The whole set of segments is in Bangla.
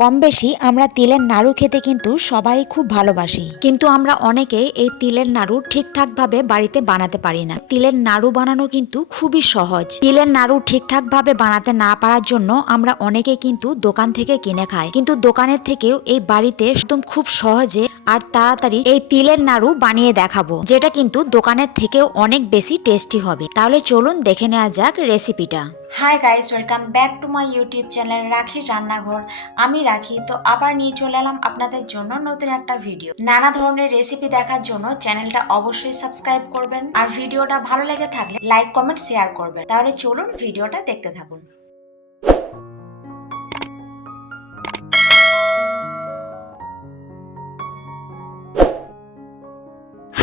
কম বেশি আমরা তিলের নাড়ু খেতে কিন্তু সবাই খুব ভালোবাসি। কিন্তু আমরা অনেকে এই তিলের নাড়ু ঠিকঠাক ভাবে বাড়িতে বানাতে পারি না। তিলের নাড়ু বানানো কিন্তু খুবই সহজ। তিলের নাড়ু ঠিকঠাক ভাবে বানাতে না পারার জন্য আমরা অনেকে কিন্তু দোকান থেকে কিনে খাই। কিন্তু দোকানের থেকেও এই বাড়িতে একদম খুব সহজে আর তাড়াতাড়ি এই তিলের নাড়ু বানিয়ে দেখাবো, যেটা কিন্তু দোকানের থেকেও অনেক বেশি টেস্টি হবে। তাহলে চলুন দেখে নেওয়া যাক রেসিপিটা। Hi guys welcome back to my YouTube channel রাখির রান্নাঘর আমি রাখি, তো আবার নিয়ে চলে এলাম আপনাদের জন্য নতুন একটা ভিডিও নানা ধরনের রেসিপি দেখার জন্য চ্যানেলটা অবশ্যই সাবস্ক্রাইব করবেন। আর ভিডিওটা ভালো লেগে থাকলে লাইক কমেন্ট শেয়ার করবেন। তাহলে চলুন ভিডিওটা দেখতে থাকুন।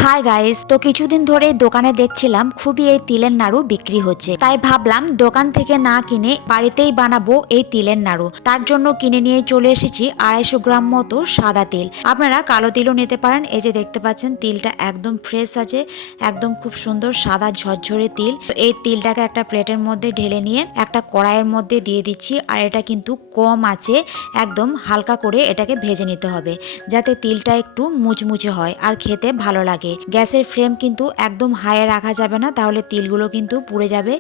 হাই গাইস, তো কিছুদিন ধরে দোকানে দেখছিলাম খুবই এই তিলের নাড়ু বিক্রি হচ্ছে। তাই ভাবলাম দোকান থেকে না কিনে বাড়িতেই বানাবো এই তিলের নাড়ু। তার জন্য কিনে নিয়ে চলে এসেছি আড়াইশো গ্রাম মতো সাদা তিল। আপনারা কালো তিলও নিতে পারেন, এই যে দেখতে পাচ্ছেন তিলটা একদম ফ্রেশ আছে, একদম খুব সুন্দর সাদা ঝরঝরে তিল। তো এই তিলটাকে একটা প্লেটের মধ্যে ঢেলে নিয়ে একটা কড়াইয়ের মধ্যে দিয়ে দিচ্ছি, আর এটা কিন্তু কম আছে, একদম হালকা করে এটাকে ভেজে নিতে হবে, যাতে তিলটা একটু মুচমুচে হয় আর খেতে ভালো লাগে। গ্যাসের ফ্লেম কিন্তু একদম হাইয়ে রাখা যাবে না, তাহলে তিলগুলো কিন্তু পুড়ে যাবে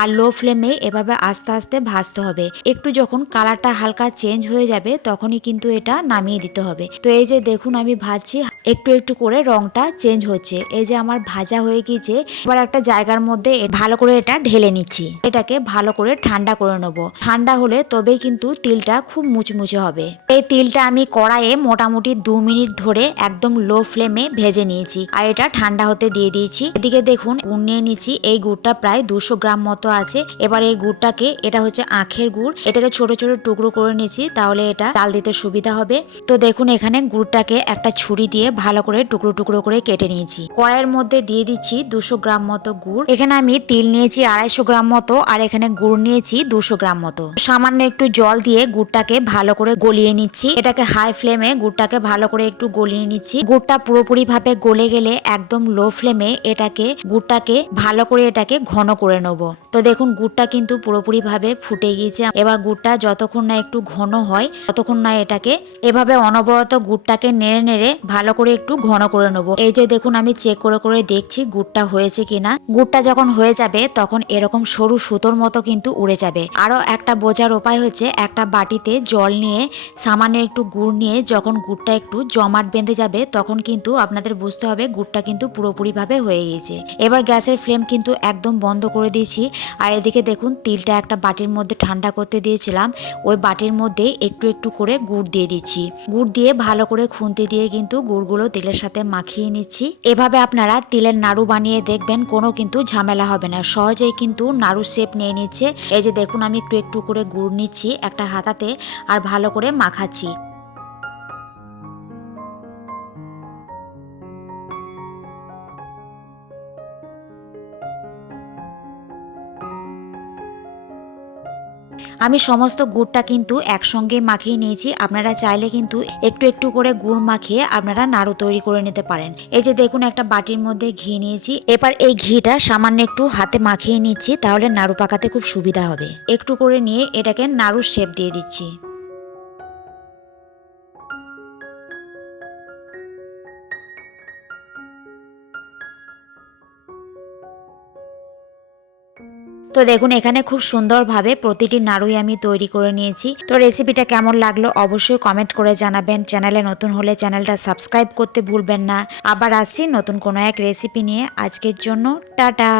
আর লো ফ্লেমে এভাবে আস্তে আস্তে ভাজতে হবে। একটু যখন কালারটা হালকা চেঞ্জ হয়ে যাবে, তখনই কিন্তু এটা নামিয়ে দিতে হবে। তো এই যে দেখুন আমি ভাজছি একটু একটু করে রংটা চেঞ্জ হচ্ছে। এই যে আমার ভাজা হয়ে গিয়েছে, এবার একটা জায়গার মধ্যে ভালো করে এটা ঢেলে নিচ্ছি। এটাকে ভালো করে ঠান্ডা করে নেব। ঠান্ডা হলে তবেই কিন্তু তিলটা খুব মুচমুচে হবে। এই তিলটা আমি কড়াইয়ে মোটামুটি দু মিনিট ধরে একদম লো ফ্লেমে ভেজে নিয়েছি। আর এটা ঠান্ডা হতে দিয়ে দিয়েছি। এদিকে দেখুন গুড় নিয়ে নিচ্ছি এই গুড়টা প্রায় দুশো গ্রাম মতো আছে। এবার এই গুড়টাকে, এটা হচ্ছে আখের গুড়। এটাকে ছোট ছোট টুকরো করে নিয়েছি, তাহলে এটা ডাল দিতে সুবিধা হবে। তো দেখুন, এখানে গুড়টাকে একটা ছুরি দিয়ে ভালো করে টুকরো টুকরো করে কেটে নিয়েছি। কড়াইয়ের মধ্যে দিয়ে দিচ্ছি দুশো গ্রাম মতো গুড়। এখানে আমি তিল নিয়েছি আড়াইশো গ্রাম মতো আর এখানে গুড় নিয়েছি দুশো গ্রাম মতো। সামান্য একটু জল দিয়ে গুড়টাকে ভালো করে গলিয়ে নিচ্ছি। এটাকে হাই ফ্লেমে গুড়টাকে ভালো করে একটু গলিয়ে নিচ্ছি। গুড়টা পুরোপুরি ভাবে গলে গেলে একদম লো ফ্লেমে এটাকে, গুড়টাকে ভালো করে এটাকে ঘন করে নেব। তো দেখুন গুড়টা কিন্তু পুরোপুরি ভাবে ফুটে গিয়েছে। এবার গুড়টা যতক্ষণ না একটু ঘন হয়, ততক্ষণ না এটাকে এভাবে অনবরত গুড়টাকে নেড়ে নেড়ে ভালো করে একটু ঘন করে নেব। এই যে দেখুন, আমি চেক করে করে দেখছি গুড়টা হয়েছে কিনা। গুড়টা যখন হয়ে যাবে, তখন এরকম সরু সুতোর মতো কিন্তু উড়ে যাবে। আরও একটা বোঝার উপায় হচ্ছে, একটা বাটিতে জল নিয়ে, সামান্য একটু গুড় নিয়ে যখন গুড়টা একটু জমাট বেঁধে যাবে, তখন কিন্তু আপনাদের বুঝতে হবে গুড়টা কিন্তু পুরোপুরিভাবে হয়ে গিয়েছে। এবার গ্যাসের ফ্লেম কিন্তু একদম বন্ধ করে দিয়েছি। আর এদিকে দেখুন, তিলটা একটা বাটির মধ্যে ঠান্ডা করতে দিয়েছিলাম। ওই বাটির মধ্যে একটু একটু করে গুড় দিয়ে দিচ্ছি। গুড় দিয়ে ভালো করে খুন্তি দিয়ে কিন্তু গুড়গুলো তিলের সাথে মাখিয়ে নিচ্ছি। এভাবে আপনারা তিলের নাড়ু বানিয়ে দেখবেন, কোনো কিন্তু ঝামেলা হবে না। সহজেই কিন্তু নাড়ু শেপ নিয়ে নিচ্ছে। এই যে দেখুন, আমি একটু একটু করে গুড় নিচ্ছি একটা হাতাতে আর ভালো করে মাখাচ্ছি। আমি সমস্ত গুড়টা কিন্তু একসঙ্গে মাখিয়ে নিয়েছি। আপনারা চাইলে কিন্তু একটু একটু করে গুড় মাখিয়ে আপনারা নাড়ু তৈরি করে নিতে পারেন। এই যে দেখুন, একটা বাটির মধ্যে ঘি নিয়েছি। এবার এই ঘিটা সামান্য একটু হাতে মাখিয়ে নিচ্ছি, তাহলে নাড়ু পাকাতে খুব সুবিধা হবে। একটু করে নিয়ে এটাকে নাড়ুর শেপ দিয়ে দিচ্ছি। তো দেখুন, এখানে খুব সুন্দরভাবে প্রতিটি নাড়ুই আমি তৈরি করে নিয়েছি। তো রেসিপিটা কেমন লাগল অবশ্যই কমেন্ট করে জানাবেন। চ্যানেলে নতুন হলে চ্যানেলটা সাবস্ক্রাইব করতে ভুলবেন না। আবার আসছি নতুন কোনো এক রেসিপি নিয়ে। আজকের জন্য টাটা!